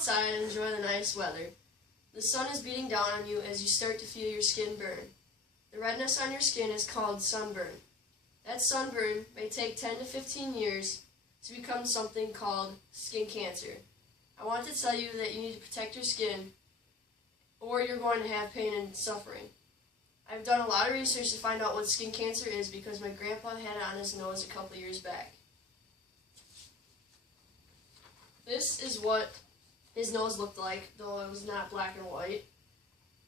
outside and enjoy the nice weather. The sun is beating down on you as you start to feel your skin burn. The redness on your skin is called sunburn. That sunburn may take 10 to 15 years to become something called skin cancer. I want to tell you that you need to protect your skin or you're going to have pain and suffering. I've done a lot of research to find out what skin cancer is because my grandpa had it on his nose a couple years back. This is what his nose looked like, though it was not black and white.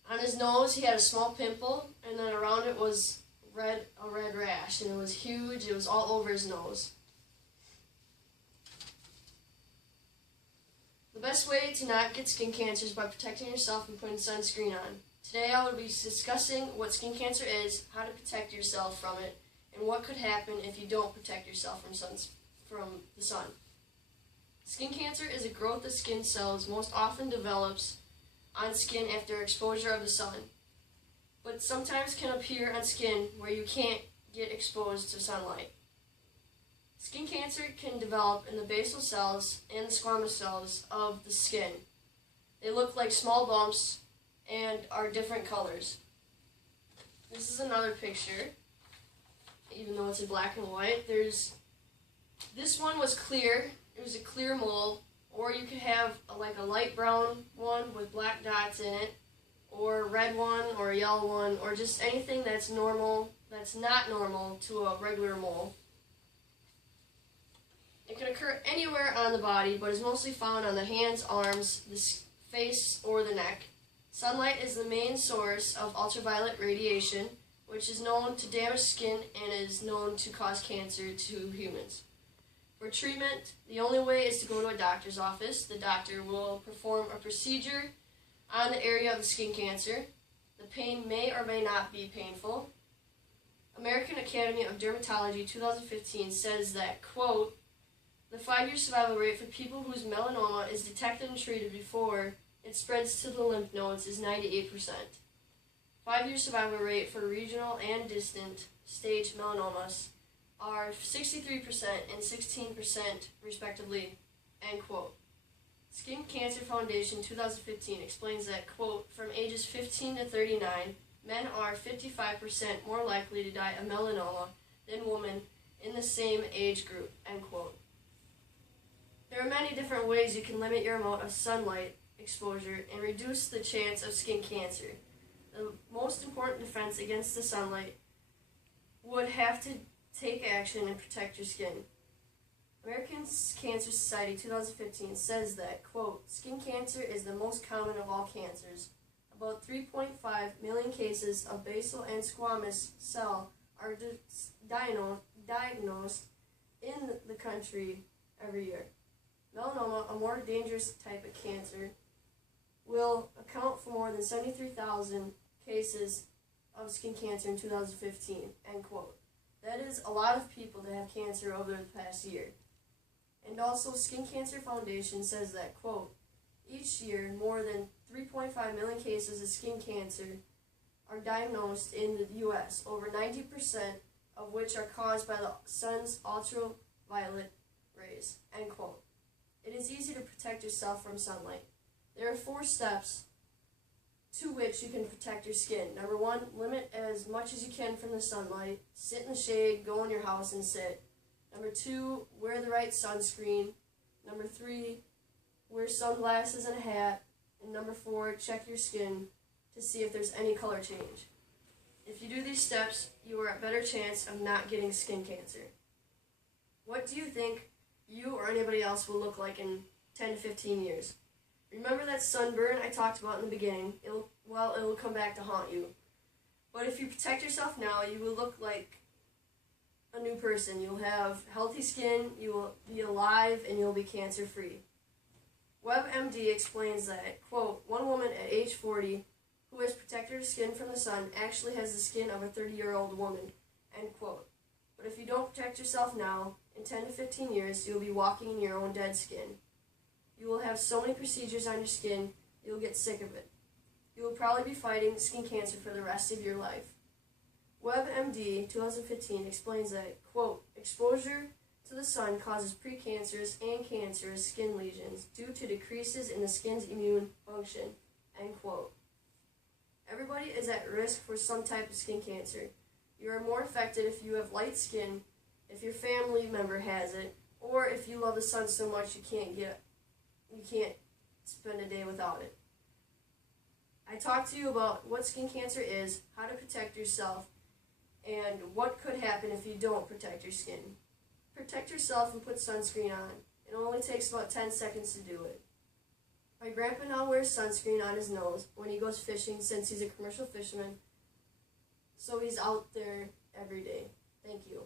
On his nose, he had a small pimple, and then around it was a red rash, and it was huge. It was all over his nose. The best way to not get skin cancer is by protecting yourself and putting sunscreen on. Today I will be discussing what skin cancer is, how to protect yourself from it, and what could happen if you don't protect yourself from the sun. Skin cancer is a growth of skin cells most often develops on skin after exposure of the sun, but sometimes can appear on skin where you can't get exposed to sunlight. Skin cancer can develop in the basal cells and the squamous cells of the skin. They look like small bumps and are different colors. This is another picture, even though it's in black and white. This one was clear. It was a clear mole, or you could have a light brown one with black dots in it, or a red one, or a yellow one, or just anything that's not normal to a regular mole. It can occur anywhere on the body, but is mostly found on the hands, arms, the face, or the neck. Sunlight is the main source of ultraviolet radiation, which is known to damage skin and is known to cause cancer to humans. For treatment, the only way is to go to a doctor's office. The doctor will perform a procedure on the area of the skin cancer. The pain may or may not be painful. American Academy of Dermatology 2015 says that, quote, the 5-year survival rate for people whose melanoma is detected and treated before it spreads to the lymph nodes is 98%. 5-year survival rate for regional and distant stage melanomas are 63% and 16% respectively, end quote. Skin Cancer Foundation 2015 explains that, quote, from ages 15 to 39, men are 55% more likely to die of melanoma than women in the same age group, end quote. There are many different ways you can limit your amount of sunlight exposure and reduce the chance of skin cancer. The most important defense against the sunlight would have to take action and protect your skin. American Cancer Society 2015 says that, quote, skin cancer is the most common of all cancers. About 3.5 million cases of basal and squamous cell are diagnosed in the country every year. Melanoma, a more dangerous type of cancer, will account for more than 73,000 cases of skin cancer in 2015, end quote. That is a lot of people that have cancer over the past year. And also, Skin Cancer Foundation says that, quote, each year more than 3.5 million cases of skin cancer are diagnosed in the U.S., over 90% of which are caused by the sun's ultraviolet rays, end quote. It is easy to protect yourself from sunlight. There are 4 steps to which you can protect your skin. Number 1, limit as much as you can from the sunlight. Sit in the shade, go in your house and sit. Number 2, wear the right sunscreen. Number 3, wear sunglasses and a hat. And number 4, check your skin to see if there's any color change. If you do these steps, you are at better chance of not getting skin cancer. What do you think you or anybody else will look like in 10 to 15 years? Remember that sunburn I talked about in the beginning? It will come back to haunt you. But if you protect yourself now, you will look like a new person. You'll have healthy skin, you will be alive, and you'll be cancer-free. WebMD explains that, quote, one woman at age 40 who has protected her skin from the sun actually has the skin of a 30-year-old woman, end quote. But if you don't protect yourself now, in 10 to 15 years, you'll be walking in your own dead skin. You will have so many procedures on your skin, you'll get sick of it. You will probably be fighting skin cancer for the rest of your life. WebMD 2015 explains that, quote, exposure to to the sun causes precancerous and cancerous skin lesions due to decreases in the skin's immune function, end quote. Everybody is at risk for some type of skin cancer. You are more affected if you have light skin, if your family member has it, or if you love the sun so much you can't spend a day without it. I talked to you about what skin cancer is, how to protect yourself, and what could happen if you don't protect your skin. Protect yourself and put sunscreen on. It only takes about 10 seconds to do it. My grandpa now wears sunscreen on his nose when he goes fishing since he's a commercial fisherman, so he's out there every day. Thank you.